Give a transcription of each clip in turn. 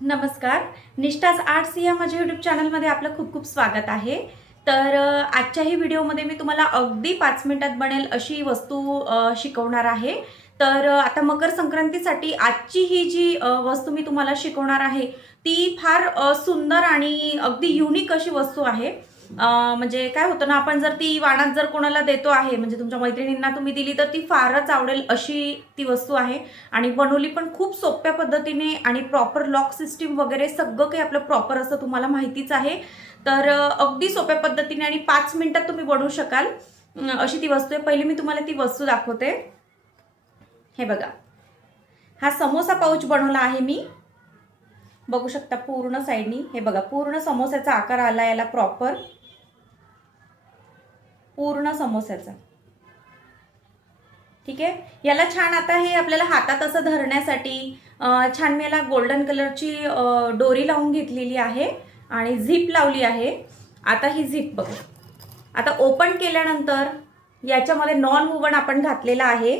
नमस्कार. निष्ठास आर्ट्स या माझ्या यूट्यूब चॅनलमध्ये आपलं खूप खूप स्वागत आहे. तर आजच्याही व्हिडिओमध्ये मी तुम्हाला अगदी पाच मिनिटात बनेल अशी वस्तू शिकवणार आहे. तर आता मकर संक्रांतीसाठी आजची ही जी वस्तू मी तुम्हाला शिकवणार आहे ती फार सुंदर आणि अगदी युनिक अशी वस्तू आहे. म्हणजे काय होतं ना आपण जर ती वाणात जर कोणाला देतो आहे म्हणजे तुमच्या मैत्रिणींना तुम्ही दिली तर ती फारच आवडेल अशी ती वस्तू आहे. आणि बनवली पण खूप सोप्या पद्धतीने आणि प्रॉपर लॉक सिस्टीम वगैरे सगळं काही आपलं प्रॉपर असं तुम्हाला माहितीच आहे. तर अगदी सोप्या पद्धतीने आणि पाच मिनिटात तुम्ही बनवू शकाल. अशी ती वस्तू आहे. पहिली मी तुम्हाला ती वस्तू दाखवते. हे बघा. हा समोसा पाऊच बनवला आहे मी. बघू शकता पूर्ण साईडनी. हे बघा पूर्ण समोस्याचा आकार आला याला प्रॉपर पूर्ण समोस्याचा. ठीक आहे? याला छान आता हे आपल्याला हातात असं धरण्यासाठी छान मी याला गोल्डन कलरची डोरी लावून घेतलेली आहे आणि झिप लावली आहे. आता ही झिप बघा. आता ओपन केल्यानंतर याच्यामध्ये नॉन वुवन आपण घातलेला आहे.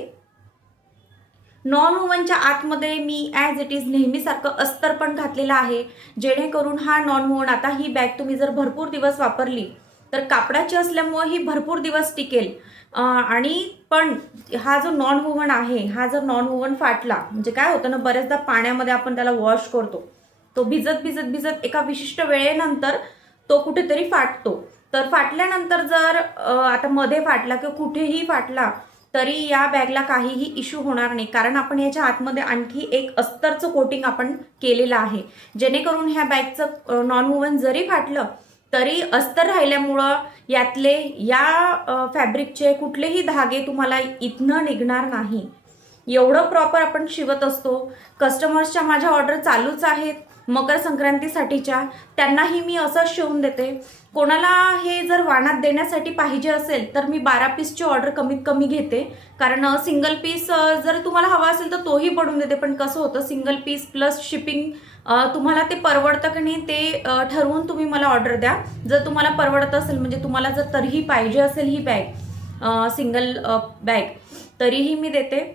नॉन वुवनच्या आतमध्ये मी ॲज इट इज नेहमीसारखं अस्तर पण घातलेलं आहे. जेणेकरून हा नॉन वुवन आता ही बॅग तुम्ही जर भरपूर दिवस वापरली तर कापडाची असल्यामुळं ही भरपूर दिवस टिकेल. आणि पण हा जो नॉन वुवन आहे हा जर नॉन वुवन फाटला म्हणजे काय होतं ना बऱ्याचदा पाण्यामध्ये आपण त्याला वॉश करतो. तो भिजत भिजत भिजत एका विशिष्ट वेळेनंतर तो कुठेतरी फाटतो. तर फाटल्यानंतर जर आता मध्ये फाटला किंवा कुठेही फाटला तरी या बॅगला काहीही इश्यू होणार नाही. कारण आपण याच्या आतमध्ये आणखी एक अस्तरचं कोटिंग आपण केलेलं आहे. जेणेकरून ह्या बॅगचं नॉन वुवन जरी फाटलं तरी अस्तर राहिल्यामुळं यातले या फॅब्रिकचे कुठलेही धागे तुम्हाला इथनं निघणार नाही. एवढं प्रॉपर आपण शिवत असतो. कस्टमर्सच्या माझ्या ऑर्डर चालूच आहेत. मकर संक्रांतीसाठीच्या त्यांनाही मी असं शिवून देते. कोणाला हे जर वाणात देण्यासाठी पाहिजे असेल तर मी बारा पीसची ऑर्डर कमीत कमी घेते. कारण सिंगल पीस जर तुम्हाला हवा असेल तर तोही पडून देते. पण कसं होतं सिंगल पीस प्लस शिपिंग तुम्हाला ते परवडतं की नाही ते ठरवून तुम्ही मला ऑर्डर द्या. जर तुम्हाला परवडत असेल म्हणजे तुम्हाला जर तरीही पाहिजे असेल ही बॅग सिंगल बॅग तरीही मी देते.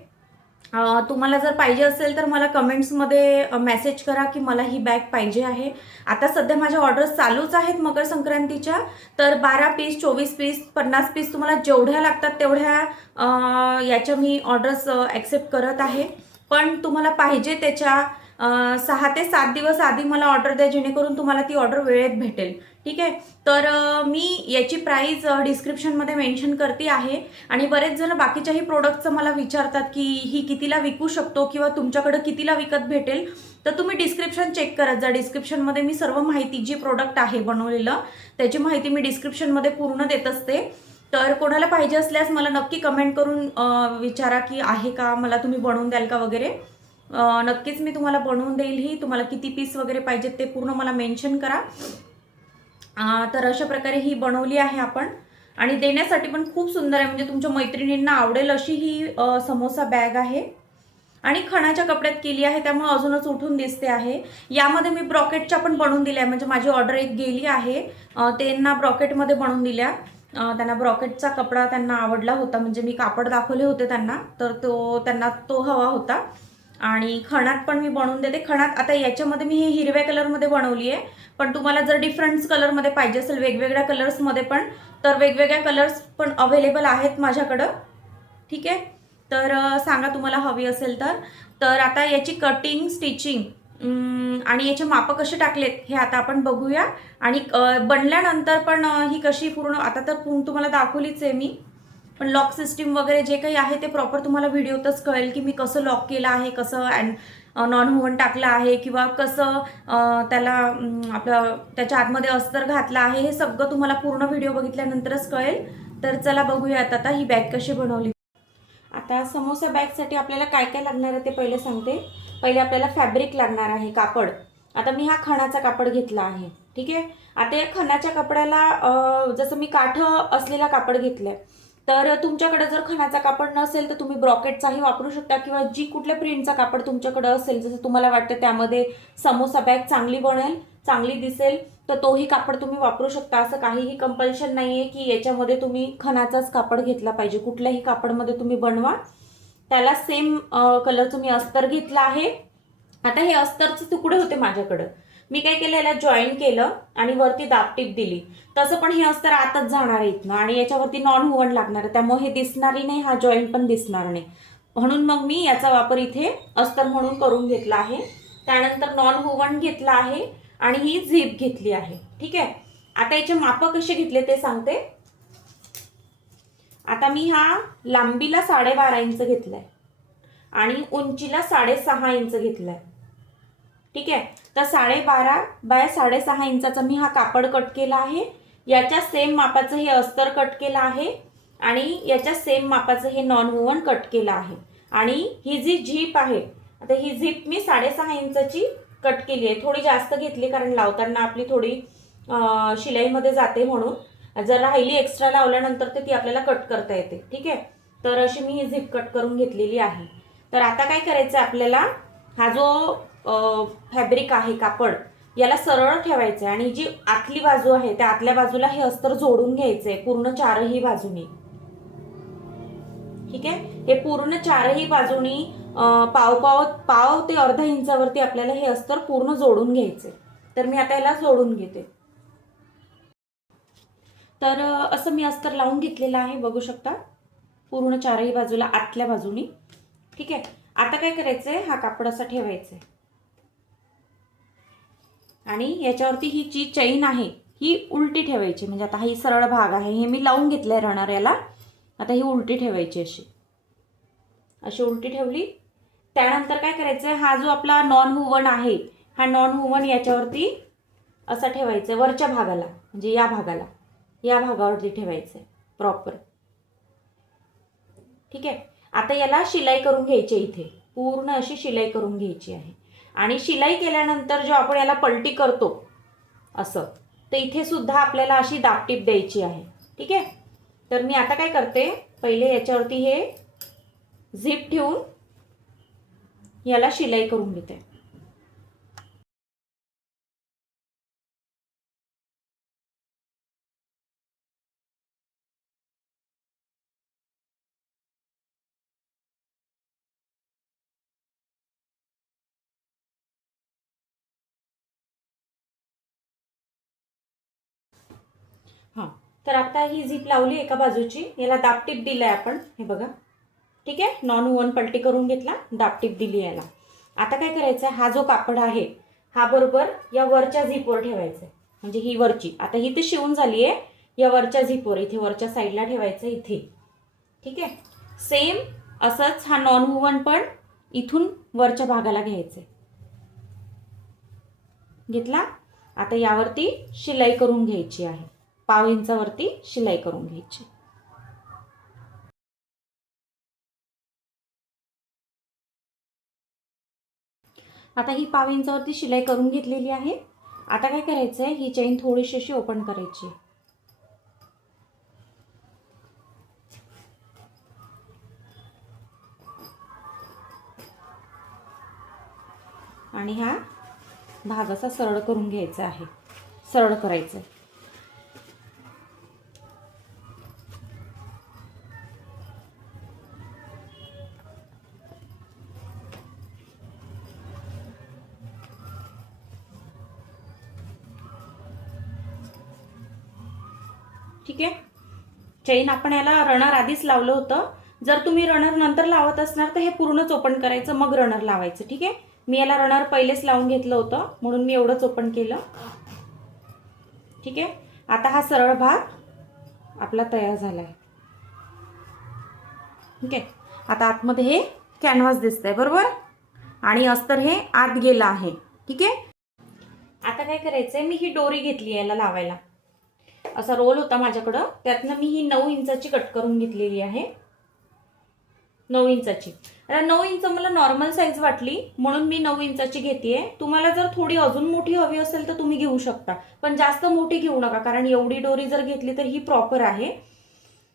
तुम्हाला जर पाहिजे असेल तर मला कमेंट्समध्ये मेसेज करा की मला ही बॅग पाहिजे आहे. आता सध्या माझ्या ऑर्डर्स चालूच आहेत मकर संक्रांतीच्या. तर बारा पीस चोवीस पीस पन्नास पीस तुम्हाला जेवढ्या लागतात तेवढ्या याच्या मी ऑर्डर्स ॲक्सेप्ट करत आहे. पण तुम्हाला पाहिजे त्याच्या सहा ते सात दिवस आधी मला ऑर्डर द्या जेणेकरून तुम्हाला ती ऑर्डर वेळेत भेटेल. ठीक आहे? तर मी याची प्राईज डिस्क्रिप्शनमध्ये मेन्शन करते आहे. आणि बरेच जण बाकीच्याही प्रोडक्टचं मला विचारतात की ही कितीला विकू शकतो किंवा तुमच्याकडं कितीला विकत भेटेल? तर तुम्ही डिस्क्रिप्शन चेक करत जा डिस्क्रिप्शनमध्ये मी सर्व माहिती जी प्रोडक्ट आहे बनवलेलं त्याची माहिती मी डिस्क्रिप्शनमध्ये पूर्ण देत असते. तर कोणाला पाहिजे असल्यास मला नक्की कमेंट करून विचारा की आहे का? मला तुम्ही बनवून द्याल का वगैरे? नक्कीच मी तुम्हाला बनवून देईल ही तुम्हाला किती पीस वगैरे पाहिजेत ते पूर्ण मला मेन्शन करा. तर अशा प्रकारे ही बनवली आहे आपण. आणि देण्यासाठी पण खूप सुंदर आहे. म्हणजे तुमच्या मैत्रिणींना आवडेल अशी ही समोसा बॅग आहे. आणि खणाच्या कपड्यात केली आहे. त्यामुळे अजूनच उठून दिसते आहे. यामध्ये मी ब्रॉकेटच्या पण बनवून दिल्या म्हणजे माझी ऑर्डर एक गेली आहे. त्यांना ब्रॉकेटमध्ये बनवून दिल्या. त्यांना ब्रॉकेटचा कपडा त्यांना आवडला होता. म्हणजे मी कापड दाखवले होते त्यांना. तर तो त्यांना तो हवा होता. आणि खणात पण मी बनवून देते. खणात आता याच्यामध्ये मी हे हिरव्या कलरमध्ये बनवली आहे पण तुम्हाला जर डिफरंट कलरमध्ये पाहिजे असेल वेगवेगळ्या कलर्समध्ये पण तर वेगवेगळ्या कलर्स पण अवेलेबल आहेत माझ्याकडं. ठीक? आहे तर सांगा तुम्हाला हवी असेल तर. तर आता याची कटिंग स्टिचिंग आणि याचे मापं कसे टाकलेत हे आता आपण बघूया. आणि बनल्यानंतर पण ही कशी पूर्ण आता तर तुम्हाला दाखवलीच आहे मी. पण लॉक सिस्टीम वगैरे जे काही आहे ते प्रॉपर तुम्हाला व्हिडिओतच कळेल की मी कसं लॉक केलं आहे कसं अँड नॉन हुवन टाकलं आहे किंवा कसं त्याला आपलं त्याच्या आतमध्ये अस्तर घातलं आहे हे सगळं तुम्हाला पूर्ण व्हिडिओ बघितल्यानंतरच कळेल. तर चला बघूयात आता ही बॅग कशी बनवली. आता समोसा बॅगसाठी आपल्याला काय काय लागणार आहे ते पहिले सांगते. पहिले आपल्याला फॅब्रिक लागणार आहे कापड. आता मी हा खणाचा कापड घेतला आहे ठीक आहे? आता या खणाच्या कपड्याला जसं मी काठ असलेला कापड घेतलं आहे तर तुमच्याकडे जर खणाचा कापड नसेल तर तुम्ही ब्रॉकेटचाही वापरू शकता किंवा जी कुठल्या प्रिंटचा कापड तुमच्याकडे असेल जसं तुम्हाला वाटतं त्यामध्ये समोसा बॅग चांगली बनेल चांगली दिसेल तर तोही कापड तुम्ही वापरू शकता. असं काहीही कंपल्शन नाही आहे की याच्यामध्ये तुम्ही खणाचाच कापड घेतला पाहिजे. कुठल्याही कापडमध्ये तुम्ही बनवा. त्याला सेम कलरचं मी अस्तर घेतला आहे. आता हे अस्तरचे तुकडे होते माझ्याकडं. मी काय केलं याला जॉईन केलं आणि वरती दाबटीप दिली. तसं पण हे अस्तर आतच जाणार आहे इथनं आणि याच्यावरती नॉन हुवण लागणार आहे. त्यामुळे हे दिसणारही नाही हा जॉईंट पण दिसणार नाही. म्हणून मग मी याचा वापर इथे अस्तर म्हणून करून घेतला आहे. त्यानंतर नॉन हुवण घेतला आहे आणि ही झीप घेतली आहे. ठीक आहे? आता याचे माप कसे घेतले ते सांगते. आता मी हा लांबीला साडेबारा इंच घेतलाय आणि उंचीला साडेसहा इंच घेतलाय. ठीक आहे? तर साडेबारा बाय साडेसहा इंचाचा मी हा कापड कट केला आहे. याच्या सेम मापाचं हे अस्तर कट केलं आहे. आणि याच्या सेम मापाचं हे नॉन वुवन कट केलं आहे. आणि ही जी झीप आहे आता ही झीप मी साडेसहा इंचाची कट केली आहे. थोडी जास्त घेतली कारण लावताना आपली थोडी शिलाईमध्ये जाते म्हणून. जर राहिली एक्स्ट्रा लावल्यानंतर ते ती आपल्याला कट करता येते. ठीक आहे? तर अशी मी ही झीप कट करून घेतलेली आहे. तर आता काय करायचं आहे आपल्याला? हा जो फॅब्रिक आहे कापड याला सरळ ठेवायचं आहे आणि जी आतली बाजू आहे त्या आतल्या बाजूला हे अस्तर जोडून घ्यायचं आहे पूर्ण चारही बाजूनी. ठीक आहे? हे पूर्ण चारही बाजूनी पाव पाव पाव ते अर्धा इंचावरती आपल्याला हे अस्तर पूर्ण जोडून घ्यायचे तर मी आता याला जोडून घेते. तर असं मी अस्तर लावून घेतलेलं आहे बघू शकता. पूर्ण चारही बाजूला आतल्या बाजूनी. ठीक आहे? आता काय करायचं आहे हा कापड असा ठेवायचा आहे आणि याच्यावरती ही जी चैन आहे ही उलटी ठेवायची. म्हणजे आता ही सरळ भाग आहे हे मी लावून घेतलंय राहणार याला. आता ही उलटी ठेवायची अशी. अशी उलटी ठेवली. त्यानंतर काय करायचं हा जो आपला नॉन हुवन आहे हा नॉन हुवन याच्यावरती असं ठेवायचं वरच्या भागाला. म्हणजे या भागाला. या भागावरती ठेवायचं आहे प्रॉपर ठीक आहे? आता याला शिलाई करून घ्यायची आहे इथे. पूर्ण अशी शिलाई करून घ्यायची आहे. आणि शिलाई केल्यानंतर जो आपण याला पलटी करतो असं तर इथे सुद्धा आपल्याला अशी दापटीप द्यायची आहे. ठीक आहे? तर मी आता काय करते पहिले याच्यावरती हे झिप ठेवून याला शिलाई करून घेते. तर आता ही झीप लावली एका बाजूची. याला दापटीप आहे आपण. हे बघा. ठीक आहे? नॉन वन पलटी करून घेतला. दापटीप दिली याला. आता काय करायचं हा जो कापड आहे हा बरोबर या वरच्या झीपवर ठेवायचा आहे म्हणजे ही वरची. आता ही तर शिवून झाली आहे या वरच्या झीपवर इथे वरच्या साईडला ठेवायचं इथे. ठीक आहे? सेम असंच हा नॉन वुवन पण इथून वरच्या भागाला घ्यायचं आहे घेतला? आता यावरती शिलाई करून घ्यायची आहे. पाव इंचावरती शिलाई करून घ्यायची. आता ही पाव इंचावरती शिलाई करून घेतलेली आहे. आता काय करायचं आहे ही चेन थोडीशी अशी ओपन करायची. आणि हा भाग असा सरळ करून घ्यायचा आहे. सरळ करायचं आहे ठीक आहे? चेन आपण याला रनर आधीच लावलं होतं. जर तुम्ही रनर नंतर लावत असणार तर हे पूर्णच ओपन करायचं मग रनर लावायचं ठीक आहे? मी याला रनर पहिलेच लावून घेतलं होतं म्हणून मी एवढंच ओपन केलं. ठीक आहे? आता हा सरळ भाग आपला तयार झाला आहे ठीक आहे? आता आतमध्ये हे कॅनव्हास दिसतंय बरोबर? आणि अस्तर हे आत गेलं आहे. ठीक आहे? आता काय करायचं आहे मी ही डोरी घेतली याला लावायला. असा रोल होता माझ्याकडं. त्यातनं मी ही नऊ इंचाची कट करून घेतलेली आहे. नऊ इंचाची. आता नऊ इंच मला नॉर्मल साईज वाटली म्हणून मी नऊ इंचाची घेते तुम्हाला जर थोडी अजून मोठी हवी असेल तर तुम्ही घेऊ शकता. पण जास्त मोठी घेऊ नका कारण एवढी डोरी जर घेतली तर ही प्रॉपर आहे.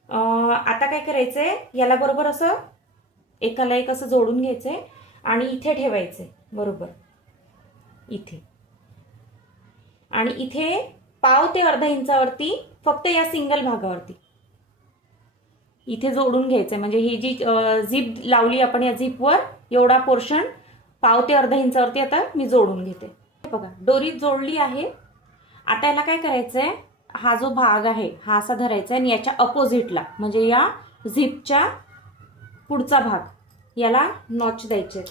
आता काय करायचंय? याला बरोबर असं एकाला एक असं जोडून घ्यायचंय आणि इथे ठेवायचंय. बरोबर. इथे. आणि इथे पाव ते अर्धा इंचावरती फक्त या सिंगल भागावरती. इथे जोडून घ्यायचं आहे म्हणजे ही जी झीप लावली आपण या झीपवर एवढा पोर्शन पाव ते अर्धा इंचावरती आता मी जोडून घेते. बघा दोरी जोडली आहे. आता याला काय करायचं आहे हा जो भाग आहे हा असा धरायचा आहे आणि याच्या अपोजिटला म्हणजे या झिपच्या पुढचा भाग याला नॉच द्यायचे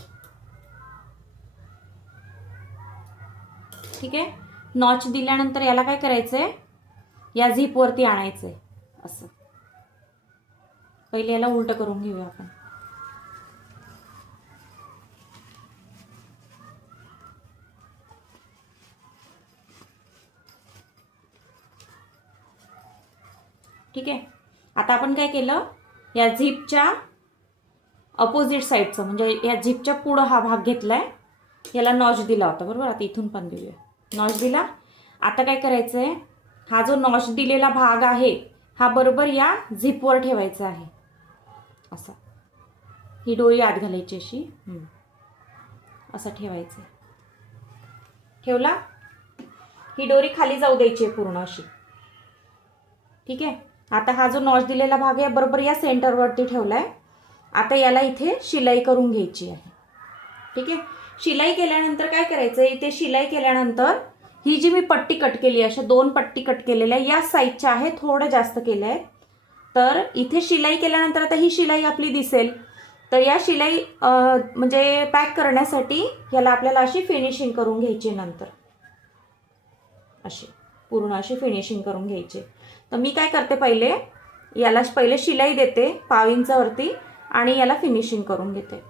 ठीक आहे? नॉच दिल्यानंतर याला काय करायचं आहे या झिपवरती आणायचं आहे असं. पहिले याला उलटं करून घेऊया आपण. ठीक आहे? आता आपण काय केलं? या झिपच्या अपोजिट साईडचं म्हणजे या झिपच्या पुढं हा भाग घेतला आहे याला नॉच दिला होता बरोबर? आता इथून पण देऊया. नॉच दिला आता काय करायचं आहे हा जो नॉच दिलेला भाग आहे हा बरोबर या झिपवर ठेवायचा आहे. असा. ही डोळी आत घालायची अशी. असं ठेवायचं ठेवला? ही डोरी खाली जाऊ द्यायची आहे पूर्ण अशी. ठीक आहे? आता हा जो नॉच दिलेला भाग आहे बरोबर या सेंटरवरती ठेवला आहे आता याला इथे शिलाई करून घ्यायची आहे. ठीक आहे? शिलाई केल्यानंतर काय करायचं? इथे शिलाई केल्यानंतर ही जी मी पट्टी कट केली अशा दोन पट्टी कट केलेल्या या साईजच्या आहे थोडं जास्त केलं आहे तर इथे शिलाई केल्यानंतर आता ही शिलाई आपली दिसेल. तर या शिलाई म्हणजे पॅक करण्यासाठी याला आपल्याला अशी फिनिशिंग करून घ्यायची नंतर. अशी पूर्ण अशी फिनिशिंग करून घ्यायची तर मी काय करते पहिले याला पहिले शिलाई देते पाव इंचावरती आणि याला फिनिशिंग करून घेते.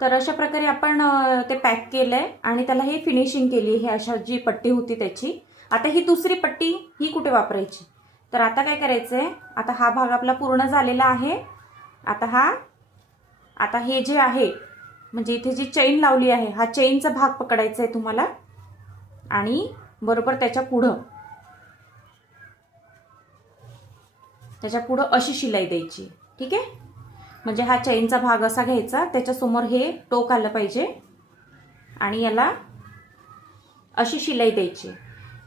तर अशा प्रकारे आपण ते पॅक केलं आहे आणि त्याला हे फिनिशिंग केली हे अशा जी पट्टी होती त्याची. आता ही दुसरी पट्टी ही कुठे वापरायची? तर आता काय करायचं आहे आता हा भाग आपला पूर्ण झालेला आहे. आता हा आता हे जे आहे म्हणजे इथे जी चेन लावली आहे हा चेनचा भाग पकडायचा आहे तुम्हाला. आणि बरोबर त्याच्या पुढं त्याच्या पुढं अशी शिलाई द्यायची. ठीक आहे? म्हणजे हा चैनचा भाग असा घ्यायचा त्याच्यासमोर हे टोक आलं पाहिजे. आणि याला अशी शिलाई द्यायची.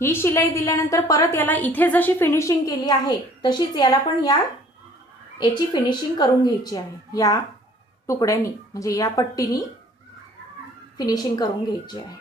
ही शिलाई दिल्यानंतर परत याला इथे जशी फिनिशिंग केली आहे तशीच याला पण या याची फिनिशिंग करून घ्यायची आहे. या तुकड्यांनी म्हणजे या पट्टीनी फिनिशिंग करून घ्यायची आहे.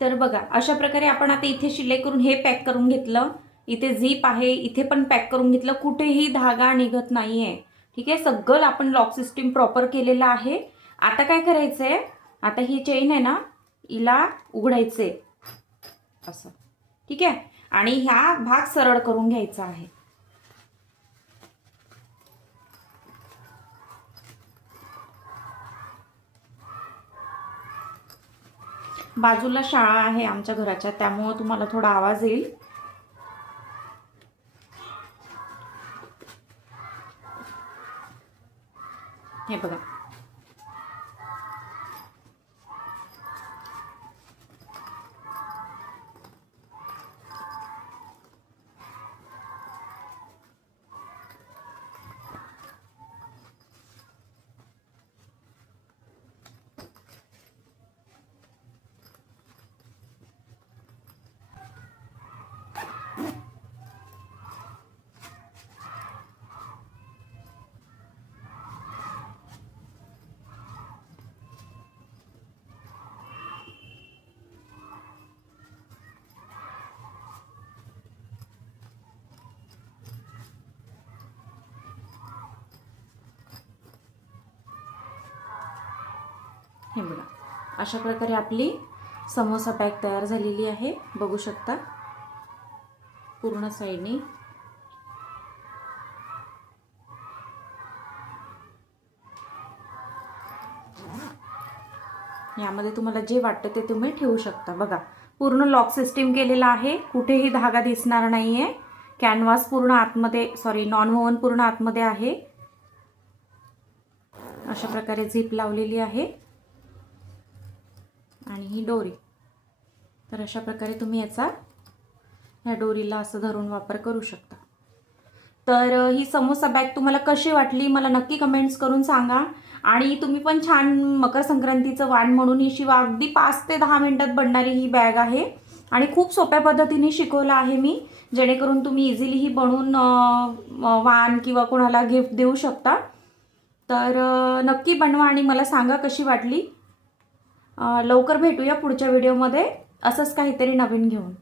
तर बघा अशा प्रकारे आपण आता इथे शिलाई करून हे पॅक करून घेतलं. इथे झीप आहे इथे पण पॅक करून घेतलं. कुठेही धागा निघत नाही आहे ठीक आहे सगळं आपण लॉक सिस्टीम प्रॉपर केलेलं आहे. आता काय करायचं आहे आता ही चेन आहे ना हिला उघडायचं आहे असं. ठीक आहे? आणि ह्या भाग सरळ करून घ्यायचा आहे. बाजूला शाळा आहे आमच्या घराच्या त्यामुळं तुम्हाला थोडा आवाज येईल. हे बघा. हे बघा. अशा प्रकारे आपली समोसा पॅक तयार झालेली आहे. बघू शकता. पूर्ण साईडने. यामध्ये तुम्हाला जे वाटतं ते तुम्ही ठेवू शकता. बघा पूर्ण लॉक सिस्टीम केलेला आहे. कुठेही धागा दिसणार नाही आहे कॅनव्हास पूर्ण आतमध्ये सॉरी नॉन ओव्हन पूर्ण आतमध्ये आहे. अशा प्रकारे झीप लावलेली आहे. ही डोरी. तर अशा प्रकारे तुम्ही याचा ह्या डोरीला असं धरून वापर करू शकता. तर ही समोसा बॅग तुम्हाला कशी वाटली मला नक्की कमेंट्स करून सांगा. आणि तुम्ही पण छान मकर संक्रांतीचं वाण म्हणून ही शिवा अगदी पाच ते दहा मिनटात बनणारी ही बॅग आहे. आणि खूप सोप्या पद्धतीने शिकवलं आहे मी जेणेकरून तुम्ही इझिली ही बनवून वाण किंवा कोणाला गिफ्ट देऊ शकता. तर नक्की बनवा आणि मला सांगा कशी वाटली. लवकर भेटूया पुढच्या व्हिडिओमध्ये. असंच काहीतरी नवीन घेऊन.